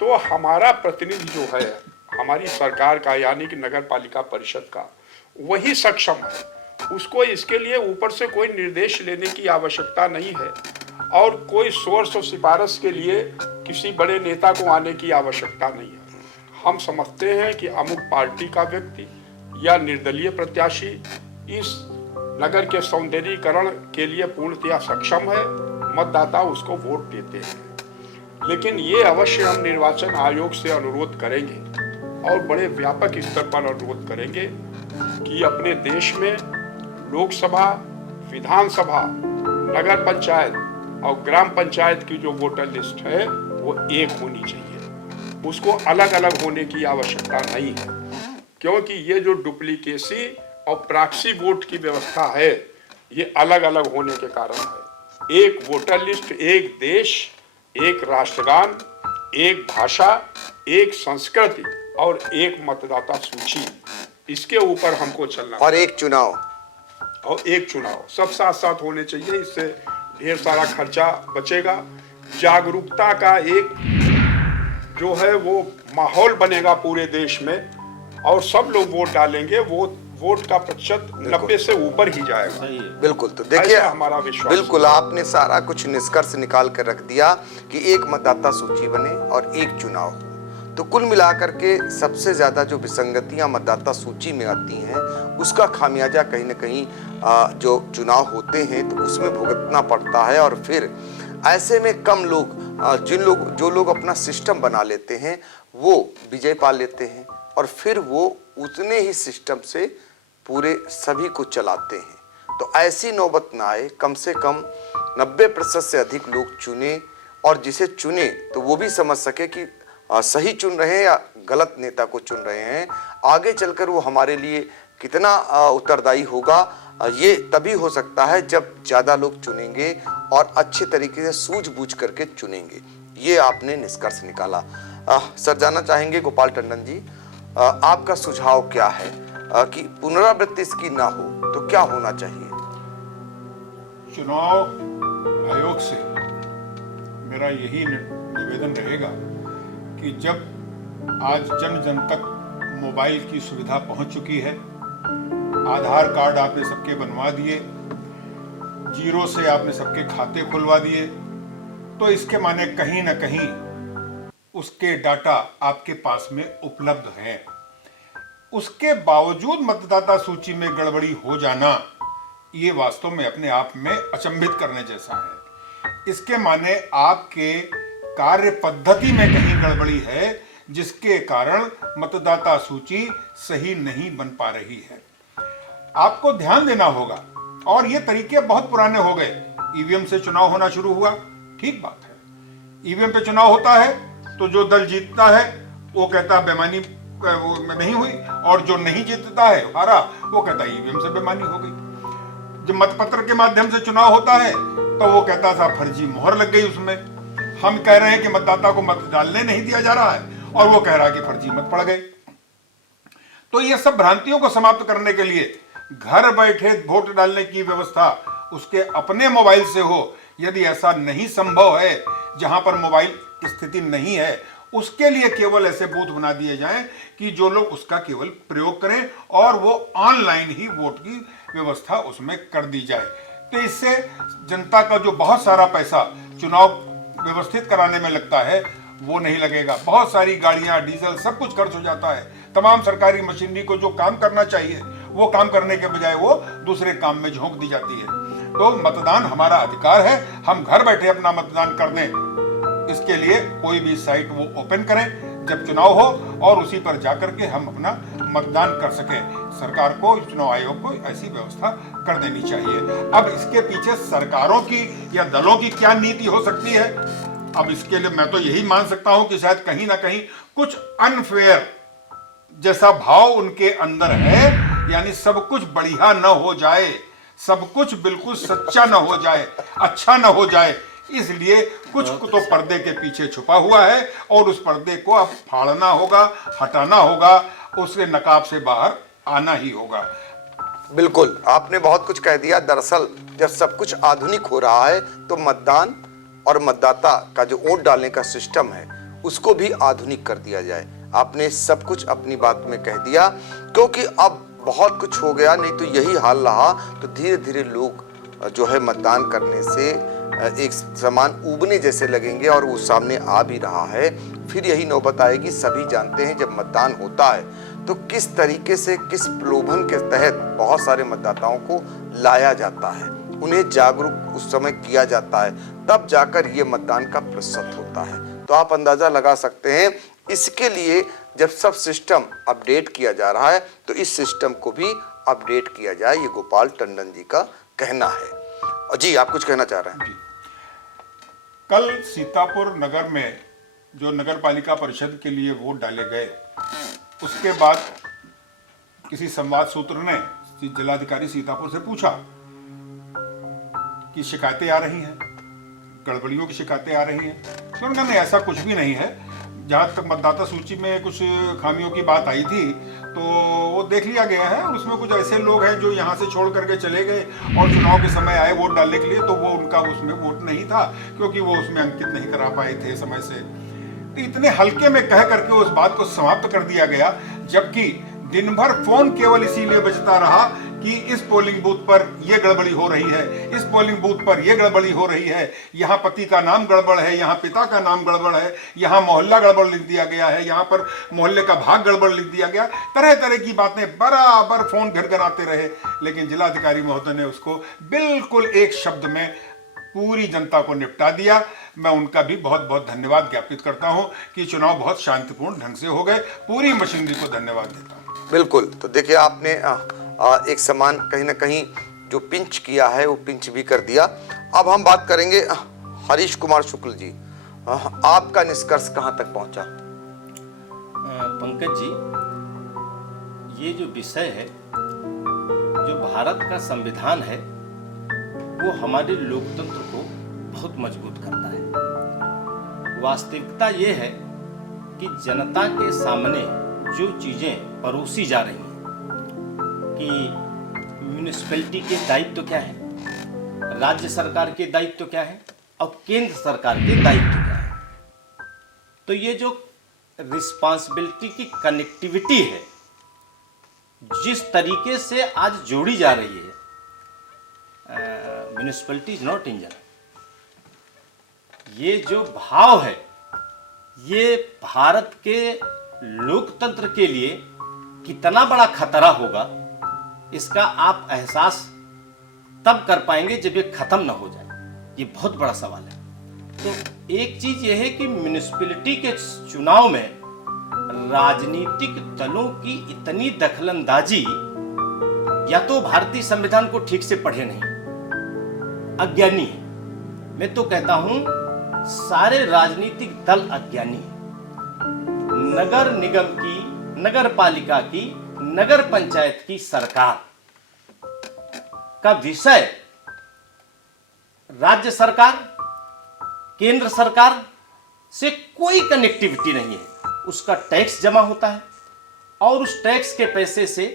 तो हमारा प्रतिनिधि जो है हमारी सरकार का, यानी कि नगर पालिका परिषद का, वही सक्षम है। उसको इसके लिए ऊपर से कोई निर्देश लेने की आवश्यकता नहीं है और कोई सोर्स और सिफारिश के लिए किसी बड़े नेता को आने की आवश्यकता नहीं है। हम समझते हैं कि अमुक पार्टी का व्यक्ति या निर्दलीय प्रत्याशी इस नगर के सौंदर्यीकरण के लिए पूर्णतया सक्षम है, मतदाता उसको वोट देते हैं। लेकिन ये अवश्य हम निर्वाचन आयोग से अनुरोध करेंगे और बड़े व्यापक स्तर पर अनुरोध करेंगे कि अपने देश में लोकसभा, विधानसभा, नगर पंचायत और ग्राम पंचायत की जो वोटर लिस्ट है वो एक होनी चाहिए। उसको अलग अलग होने की आवश्यकता नहीं है, क्योंकि ये जो डुप्लीकेसी और प्रॉक्सी वोट की व्यवस्था है ये अलग अलग होने के कारण है। एक वोटर लिस्ट, एक देश, एक राष्ट्रगान, एक भाषा, एक संस्कृति और एक मतदाता सूची, इसके ऊपर हमको चलना और एक चुनाव सब साथ साथ होने चाहिए। इससे ढेर सारा खर्चा बचेगा, जागरूकता का एक जो है वो माहौल बनेगा पूरे देश में और सब लोग वोट डालेंगे। वो वोट का प्रतिशत 90 से ऊपर ही जाएगा। बिल्कुल। तो देखिए, हमारा विश्वास, बिल्कुल आपने सारा कुछ निष्कर्ष निकाल कर रख दिया कि एक मतदाता सूची बने और एक चुनाव हो। तो कुल मिलाकर के सबसे ज्यादा जो विसंगतियां मतदाता सूची में आती हैं उसका खामियाजा कहीं ना कहीं जो चुनाव होते हैं तो उसमें भुगतना पड़ता है। और फिर ऐसे में कम लोग, जो लोग अपना सिस्टम बना लेते हैं वो विजय पा लेते हैं और फिर वो उतने ही सिस्टम से पूरे सभी को चलाते हैं। तो ऐसी नौबत ना आए, कम से कम 90% से अधिक लोग चुने और जिसे चुने तो वो भी समझ सके कि सही चुन रहे हैं या गलत नेता को चुन रहे हैं। आगे चलकर वो हमारे लिए कितना उत्तरदायी होगा ये तभी हो सकता है जब ज़्यादा लोग चुनेंगे और अच्छे तरीके से सूझबूझ करके चुनेंगे। ये आपने निष्कर्ष निकाला। सर, जानना चाहेंगे गोपाल टंडन जी, आपका सुझाव क्या है कि पुनरावृत्ति इसकी ना हो तो क्या होना चाहिए? चुनाव आयोग से मेरा यही निवेदन रहेगा कि जब आज जन जन तक मोबाइल की सुविधा पहुंच चुकी है, आधार कार्ड आपने सबके बनवा दिए, जीरो से आपने सबके खाते खुलवा दिए, तो इसके माने कहीं ना कहीं उसके डाटा आपके पास में उपलब्ध है। उसके बावजूद मतदाता सूची में गड़बड़ी हो जाना, ये वास्तव में अपने आप में अचंभित करने जैसा है। इसके माने आपके कार्य पद्धति में कहीं गड़बड़ी है, जिसके कारण मतदाता सूची सही नहीं बन पा रही है। आपको ध्यान देना होगा, और ये तरीके बहुत पुराने हो गए। ईवीएम से चुनाव होना शुरू हुआ, ठीक बात है। ईवीएम पे चुनाव होता है तो जो दल जीतता है वो कहता है बेईमानी वो नहीं हुई, और जो नहीं जीतता है, हारा, वो कहता है ईवीएम से बेईमानी हो गई। जब मतपत्र के माध्यम से चुनाव होता है तो वो कहता था फर्जी मोहर लग गई उसमें। हम कह रहे हैं कि मतदाता को मत डालने नहीं दिया जा रहा है, और वो कह रहा है कि फर्जी मत पड़ गए। तो ये सब भ्रांतियों को समाप्त करने के लिए घर बैठे वोट डालने की व्यवस्था उसके अपने मोबाइल से हो। यदि ऐसा नहीं संभव है, जहां पर मोबाइल स्थिति नहीं है, उसके लिए केवल ऐसे बूथ बना दिए जाएं कि जो लोग उसका केवल प्रयोग करें, और वो ऑनलाइन ही वोट की व्यवस्था उसमें कर दी जाए। तो इससे जनता का जो बहुत सारा पैसा चुनाव व्यवस्थित कराने में लगता है, वो नहीं लगेगा। बहुत सारी गाड़ियां, डीजल, सब कुछ खर्च हो जाता है। तमाम सरकारी मशीनरी को जो काम करना चाहिए वो काम करने के बजाय वो दूसरे काम में झोंक दी जाती है। तो मतदान हमारा अधिकार है, हम घर बैठे अपना मतदान कर दें। इसके लिए कोई भी साइट वो ओपन करें जब चुनाव हो, और उसी पर जाकर के हम अपना मतदान कर सकें। सरकार को, चुनाव आयोग को ऐसी व्यवस्था कर देनी चाहिए। अब इसके पीछे सरकारों की या दलों की क्या नीति हो सकती है, अब इसके लिए मैं तो यही मान सकता हूं कि शायद कहीं ना कहीं कुछ अनफेयर जैसा भाव उनके अंदर है, यानी सब कुछ बढ़िया न हो जाए, सब कुछ बिल्कुल सच्चा न हो जाए, अच्छा न हो जाए, इसलिए कुछ तो पर्दे के पीछे छुपा हुआ है, और उस पर्दे को अब फाड़ना होगा, हटाना होगा, उसके नकाब से बाहर आना ही होगा। बिल्कुल, आपने बहुत कुछ कह दिया। दरअसल जब सब कुछ आधुनिक हो रहा है तो मतदान और मतदाता का जो वोट डालने का सिस्टम है उसको भी आधुनिक कर दिया जाए। आपने सब कुछ अपनी बात में कह दिया, क्योंकि अब बहुत कुछ हो गया, नहीं तो यही हाल रहा तो धीरे धीरे लोग जो है मतदान करने से एक समान उबने जैसे लगेंगे, और वो सामने आ भी रहा है। फिर यही नौबत आएगी। सभी जानते हैं जब मतदान होता है तो किस तरीके से, किस प्रलोभन के तहत बहुत सारे मतदाताओं को लाया जाता है, उन्हें जागरूक उस समय किया जाता है, तब जाकर ये मतदान का प्रतिशत होता है। तो आप अंदाजा लगा सकते हैं। इसके लिए जब सब सिस्टम अपडेट किया जा रहा है तो इस सिस्टम को भी अपडेट किया जाए, ये गोपाल टंडन जी का कहना है। जी, आप कुछ कहना चाह रहे हैं? कल सीतापुर नगर में जो नगर पालिका परिषद के लिए वोट डाले गए, उसके बाद किसी संवाद सूत्र ने जिलाधिकारी सीतापुर से पूछा कि शिकायतें आ रही हैं, गड़बड़ियों की शिकायतें आ रही हैं। तो उन्होंने ऐसा कुछ भी नहीं है। जहाँ तक मतदाता सूची में कुछ खामियों की बात आई थी तो वो देख लिया गया है, और उसमें कुछ ऐसे लोग हैं जो यहाँ से छोड़ करके चले गए और चुनाव के समय आए वोट डालने के लिए, तो वो उनका उसमें वोट नहीं था, क्योंकि वो उसमें अंकित नहीं करा पाए थे समय से। तो इतने हल्के में कह करके उस बात को समाप्त कर दिया गया, जबकि दिन भर फोन केवल इसीलिए बजता रहा कि इस पोलिंग बूथ पर यह गड़बड़ी हो रही है, इस पोलिंग बूथ पर यह गड़बड़ी हो रही है, यहाँ पति का नाम गड़बड़ है, यहाँ पिता का नाम गड़बड़ है, यहाँ मोहल्ला गड़बड़ लिख दिया गया है, यहाँ पर मोहल्ले का भाग गड़बड़ लिख दिया गया। तरह तरह की बातें बराबर फोन घरघराते रहे, लेकिन जिलाधिकारी महोदय ने उसको बिल्कुल एक शब्द में पूरी जनता को निपटा दिया। मैं उनका भी बहुत बहुत धन्यवाद ज्ञापित करता हूं कि चुनाव बहुत शांतिपूर्ण ढंग से हो गए। पूरी मशीनरी को धन्यवाद देता हूं। बिल्कुल। तो देखिए, आपने एक समान कहीं ना कहीं जो पिंच किया है वो पिंच भी कर दिया। अब हम बात करेंगे हरीश कुमार शुक्ल जी, आपका निष्कर्ष कहां तक पहुंचा? पंकज जी, ये जो विषय है, जो भारत का संविधान है, वो हमारे लोकतंत्र को बहुत मजबूत करता है। वास्तविकता ये है कि जनता के सामने जो चीजें परोसी जा रही हैं कि म्यूनिसिपैलिटी के दायित्व क्या है, राज्य सरकार के दायित्व क्या है और केंद्र सरकार के दायित्व क्या है, तो ये जो रिस्पांसिबिलिटी की कनेक्टिविटी है, जिस तरीके से आज जोड़ी जा रही है म्यूनिसिपैलिटी इज नॉट इंजन। ये जो भाव है ये भारत के लोकतंत्र के लिए कितना बड़ा खतरा होगा इसका आप एहसास तब कर पाएंगे जब ये खत्म ना हो जाए। ये बहुत बड़ा सवाल है। तो एक चीज यह है कि म्यूनिसिपैलिटी के चुनाव में राजनीतिक दलों की इतनी दखलंदाजी, या तो भारतीय संविधान को ठीक से पढ़े नहीं, अज्ञानी है। मैं तो कहता हूं सारे राजनीतिक दल अज्ञानी है। नगर निगम की, नगर पालिका की, नगर पंचायत की सरकार का विषय राज्य सरकार, केंद्र सरकार से कोई कनेक्टिविटी नहीं है। उसका टैक्स जमा होता है और उस टैक्स के पैसे से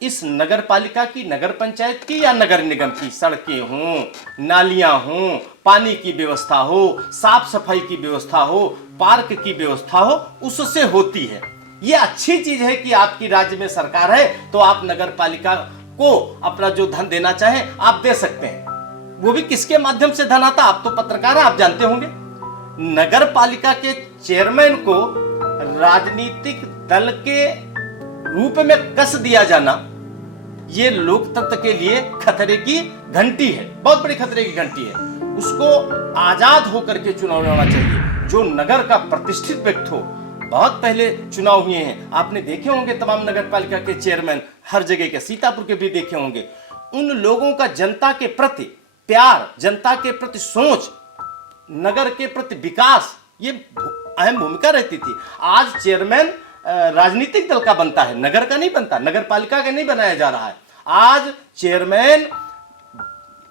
इस नगर पालिका की, नगर पंचायत की या नगर निगम की सड़कें हों, नालियां हों, पानी की व्यवस्था हो, साफ सफाई की व्यवस्था हो, पार्क की व्यवस्था हो, उससे होती है। ये अच्छी चीज है कि आपकी राज्य में सरकार है तो आप नगर पालिका को अपना जो धन देना चाहें आप दे सकते हैं। वो भी किसके माध्यम से धन आता, आप तो पत्रकार हैं, आप जानते होंगे। नगर पालिका के चेयरमैन को राजनीतिक दल के रूप में कस दिया जाना, ये लोकतंत्र के लिए खतरे की घंटी है, बहुत बड़ी खतरे की घंटी है। उसको आजाद होकर के चुनाव लड़ना चाहिए। जो नगर का प्रतिष्ठित व्यक्ति हो, बहुत पहले चुनाव हुए हैं, आपने देखे होंगे तमाम नगर पालिका के चेयरमैन, हर जगह के, सीतापुर के भी देखे होंगे। उन लोगों का जनता के प्रति प्यार, जनता के प्रति सोच, नगर के प्रति विकास, ये अहम भूमिका रहती थी। आज चेयरमैन राजनीतिक दल का बनता है, नगर का नहीं बनता, नगर पालिका का नहीं बनाया जा रहा है। आज चेयरमैन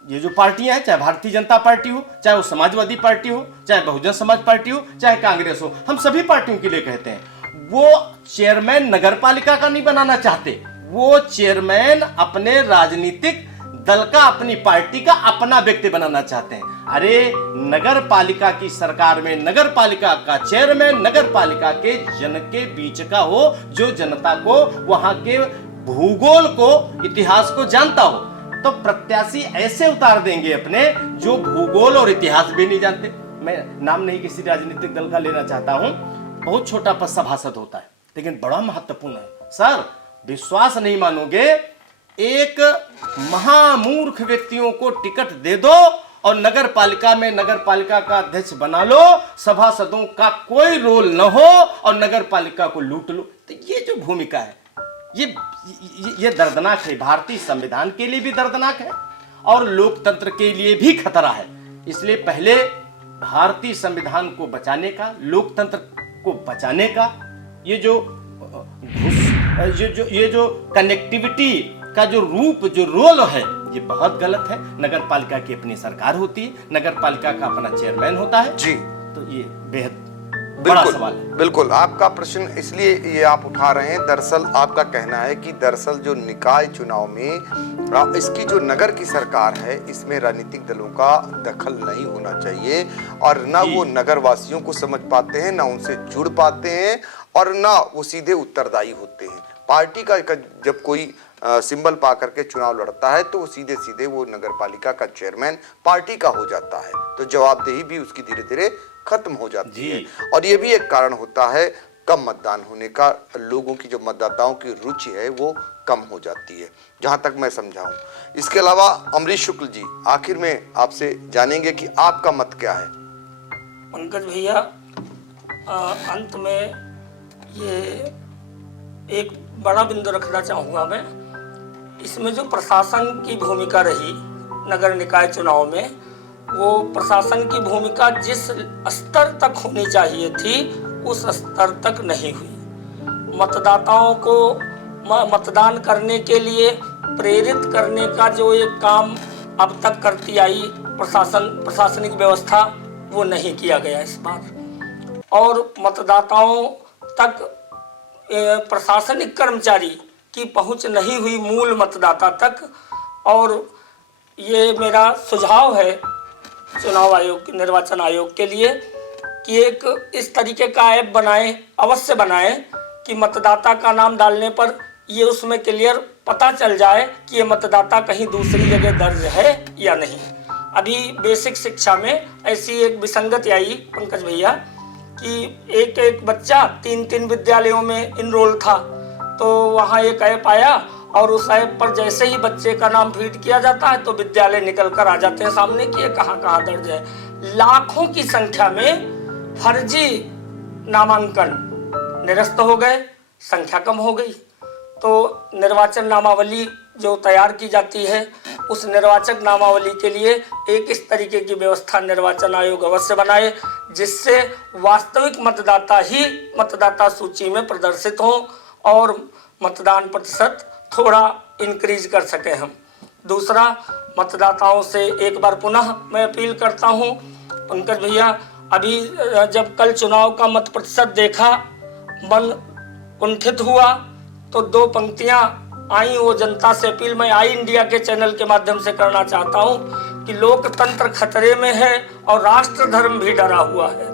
ये जो पार्टियां हैं, चाहे भारतीय जनता पार्टी हो, चाहे वो समाजवादी पार्टी हो, चाहे बहुजन समाज पार्टी हो, चाहे कांग्रेस हो, हम सभी पार्टियों के लिए कहते हैं, वो चेयरमैन नगर पालिका का नहीं बनाना चाहते। वो चेयरमैन अपने राजनीतिक दल का, अपनी पार्टी का अपना व्यक्ति बनाना चाहते हैं। अरे नगर पालिका की सरकार में नगर पालिका का चेयरमैन नगर पालिका के जन के बीच का हो, जो जनता को, वहां के भूगोल को, इतिहास को जानता हो। तो प्रत्याशी ऐसे उतार देंगे अपने जो भूगोल और इतिहास भी नहीं जानते। मैं नाम नहीं किसी राजनीतिक दल का लेना चाहता हूं, बहुत छोटा पद सभासद होता है लेकिन बड़ा महत्वपूर्ण है। सर विश्वास नहीं मानोगे, एक महामूर्ख व्यक्तियों को टिकट दे दो और नगर पालिका में नगर पालिका का अध्यक्ष बना लो, सभासदों का कोई रोल न हो और नगर पालिका को लूट लो। तो ये जो भूमिका है ये दर्दनाक है। भारतीय संविधान के लिए भी दर्दनाक है और लोकतंत्र के लिए भी खतरा है। इसलिए पहले भारतीय संविधान को बचाने का, लोकतंत्र को बचाने का, ये जो कनेक्टिविटी का जो रूप, जो रोल है, ये बहुत गलत है। नगर पालिका की अपनी सरकार होती है, नगर पालिका का अपना चेयरमैन होता है जी। तो ये बेहद बड़ा सवाल है। बिल्कुल आपका प्रश्न इसलिए ये आप उठा रहे हैं, दरअसल आपका कहना है कि दरअसल जो निकाय चुनाव में इसकी जो नगर की सरकार है, इसमें राजनीतिक दलों का दखल नहीं होना चाहिए और ना वो नगर वासियों को समझ पाते हैं, ना उनसे जुड़ पाते हैं और ना वो सीधे उत्तरदायी होते हैं। पार्टी का जब कोई सिंबल पा करके चुनाव लड़ता है तो वो सीधे सीधे वो नगर पालिका का चेयरमैन पार्टी का हो जाता है, तो जवाबदेही भी उसकी धीरे धीरे खत्म हो जाती है। और ये भी एक कारण होता है कम मतदान होने का, लोगों की जो मतदाताओं की रुचि है वो कम हो जाती है, जहां तक मैं समझाऊं। इसके अलावा अमरीश शुक्ल जी, आखिर में आपसे जानेंगे कि आपका मत क्या है। पंकज भैया, अंत में ये एक बड़ा बिंदु रखना चाहूँगा मैं। इसमें जो प्रशासन की भूमिका रही नगर निकाय चुनाव में, वो प्रशासन की भूमिका जिस स्तर तक होनी चाहिए थी उस स्तर तक नहीं हुई। मतदाताओं को मतदान करने के लिए प्रेरित करने का जो एक काम अब तक करती आई प्रशासनिक व्यवस्था, वो नहीं किया गया इस बार। और मतदाताओं तक प्रशासनिक कर्मचारी की पहुंच नहीं हुई मूल मतदाता तक। और ये मेरा सुझाव है चुनाव आयोग, निर्वाचन आयोग के लिए कि एक इस तरीके का ऐप बनाएं, अवश्य बनाएं कि मतदाता का नाम डालने पर ये उसमें क्लियर पता चल जाए कि ये मतदाता कहीं दूसरी जगह दर्ज है या नहीं। अभी बेसिक शिक्षा में ऐसी एक विसंगति आई पंकज भैया कि एक एक बच्चा 3-3 विद्यालयों में इनरोल था। तो वहाँ एक ऐप आया और उस ऐप पर जैसे ही बच्चे का नाम फीड किया जाता है तो विद्यालय निकल कर आ जाते हैं सामने कि ये कहाँ कहाँ दर्ज है। लाखों की संख्या में फर्जी नामांकन निरस्त हो गए, संख्या कम हो गई। तो निर्वाचन नामावली जो तैयार की जाती है उस निर्वाचक नामावली के लिए एक इस तरीके की व्यवस्था निर्वाचन आयोग अवश्य बनाए जिससे वास्तविक मतदाता ही मतदाता सूची में प्रदर्शित हों और मतदान प्रतिशत थोड़ा इंक्रीज कर सके हम। दूसरा, मतदाताओं से एक बार पुनः मैं अपील करता हूं पंकज भैया, अभी जब कल चुनाव का मत प्रतिशत देखा मन कुंठित हुआ तो 2 पंक्तियां आई, वो जनता से अपील मैं आई इंडिया के चैनल के माध्यम से करना चाहता हूं कि लोकतंत्र खतरे में है और राष्ट्र धर्म भी डरा हुआ है।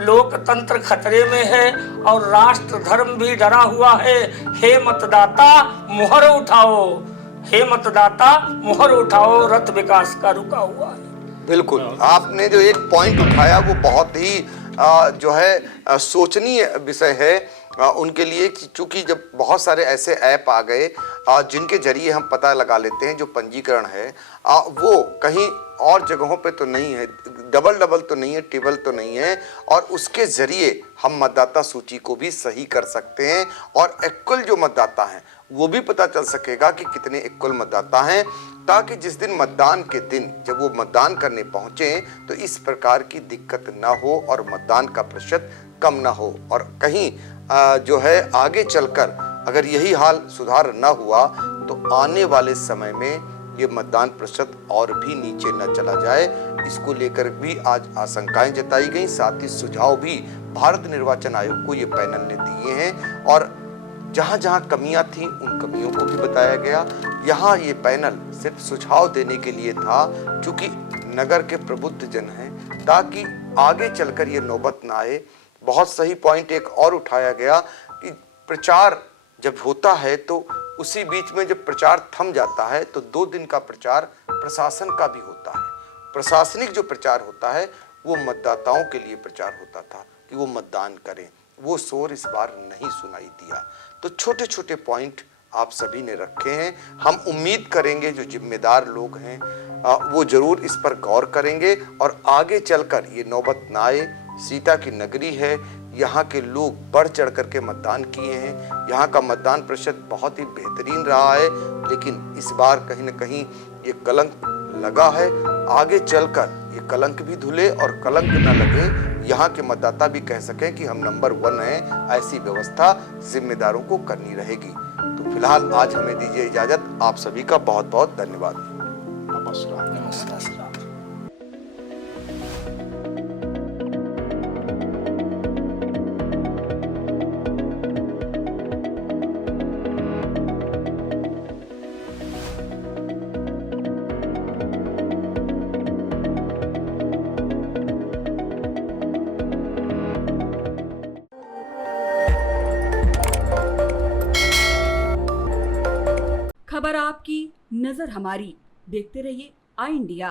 लोकतंत्र खतरे में है और राष्ट्र धर्म भी डरा हुआ है। हे मतदाता मुहर उठाओ, हे मतदाता मुहर उठाओ, रथ विकास का रुका हुआ है। बिल्कुल, आपने जो एक पॉइंट उठाया वो बहुत ही जो है सोचनीय विषय है उनके लिए, क्योंकि जब बहुत सारे ऐसे ऐप आ गए जिनके जरिए हम पता लगा लेते हैं जो पंजीकरण है वो कहीं और जगहों पे तो नहीं है, डबल तो नहीं है, ट्रिपल तो नहीं है, और उसके ज़रिए हम मतदाता सूची को भी सही कर सकते हैं और एक्चुअल जो मतदाता हैं वो भी पता चल सकेगा कि कितने एक्चुअल मतदाता हैं, ताकि जिस दिन मतदान के दिन जब वो मतदान करने पहुँचे तो इस प्रकार की दिक्कत ना हो और मतदान का प्रतिशत कम ना हो। और कहीं जो है आगे चलकर अगर यही हाल सुधार ना हुआ तो आने वाले समय में ये मतदान प्रतिशत और भी नीचे न चला जाए, इसको लेकर भी आज आशंकाएं जताई गई। साथ ही सुझाव भी भारत निर्वाचन आयोग को ये पैनल ने दिए हैं और जहां जहां कमियां थीं उन कमियों को भी बताया गया। यहाँ ये पैनल सिर्फ सुझाव देने के लिए था, क्योंकि नगर के प्रबुद्ध जन हैं, ताकि आगे चलकर ये नौबत ना आए। बहुत सही पॉइंट एक और उठाया गया कि प्रचार जब होता है तो उसी बीच में जब प्रचार थम जाता है तो 2 दिन का प्रचार प्रशासन का भी होता है। प्रशासनिक जो प्रचार होता है वो मतदाताओं के लिए प्रचार होता था कि वो मतदान करें, वो शोर इस बार नहीं सुनाई दिया। तो छोटे छोटे पॉइंट आप सभी ने रखे हैं। हम उम्मीद करेंगे जो जिम्मेदार लोग हैं वो जरूर इस पर गौर करेंगे और आगे चलकर ये नौबत ना आए। सीता की नगरी है, यहाँ के लोग बढ़ चढ़ करके मतदान किए हैं, यहाँ का मतदान प्रतिशत बहुत ही बेहतरीन रहा है, लेकिन इस बार कहीं न कहीं ये कलंक लगा है। आगे चलकर ये कलंक भी धुले और कलंक न लगे, यहाँ के मतदाता भी कह सकें कि हम नंबर 1 हैं। ऐसी व्यवस्था जिम्मेदारों को करनी रहेगी। तो फिलहाल आज हमें दीजिए इजाजत। आप सभी का बहुत बहुत धन्यवाद। नमस्कार। नमस्कार। खबर आपकी, नजर हमारी। देखते रहिए आई इंडिया।